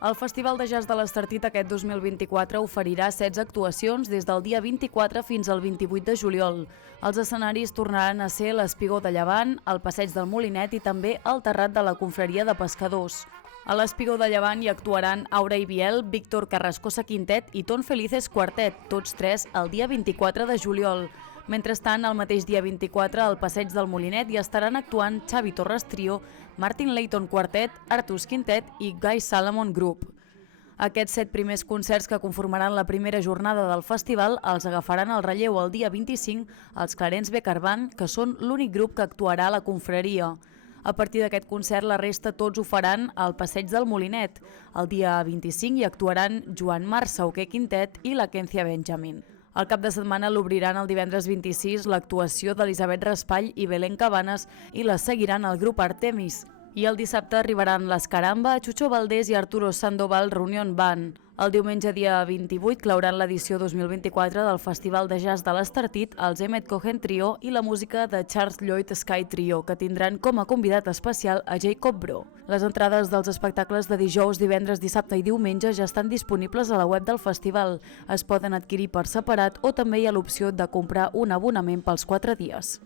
El Festival de Jazz de l'Estartit aquest 2024 oferirà 16 actuacions des del dia 24 fins al 28 de juliol. Els escenaris tornaran a ser l'Espigó de Llevant, el Passeig del Molinet i també el Terrat de la Confraria de Pescadors. A l'Espigó de Llevant hi actuaran Aura i Biel, Víctor Carrascosa Quintet i Ton Felices Quartet, tots tres el dia 24 de juliol. Mentrestant, el mateix dia 24, al Passeig del Molinet hi estaran actuant Xavi Torres Trio, Martin Layton Quartet, Artus Quintet i Guy Salomon Group. Aquests 7 primers concerts que conformaran la primera jornada del festival els agafaran el relleu el dia 25 els Clarence Becker Band, que són l'únic grup que actuarà a la confraria. A partir d'aquest concert, la resta tots ho faran al Passeig del Molinet. El dia 25 hi actuaran Joan Marc Sauquer Quintet i la Kencia Benjamin. El cap de setmana l'obriran el divendres 26 l'actuació d'Elisabet Raspall i Belén Cabanes i la seguiran el grup Artemis. I el dissabte arribaran les Caramba, Chucho Valdés i Arturo Sandoval Reunion Band. El diumenge dia 28 clauran l'edició 2024 del Festival de Jazz de l'Estartit, els Emmett Cohen Trio i la música de Charles Lloyd Sky Trio, que tindran com a convidat especial a Jacob Bro. Les entrades dels espectacles de dijous, divendres, dissabte i diumenge ja estan disponibles a la web del festival. Es poden adquirir per separat o també hi ha l'opció de comprar un abonament pels 4 dies.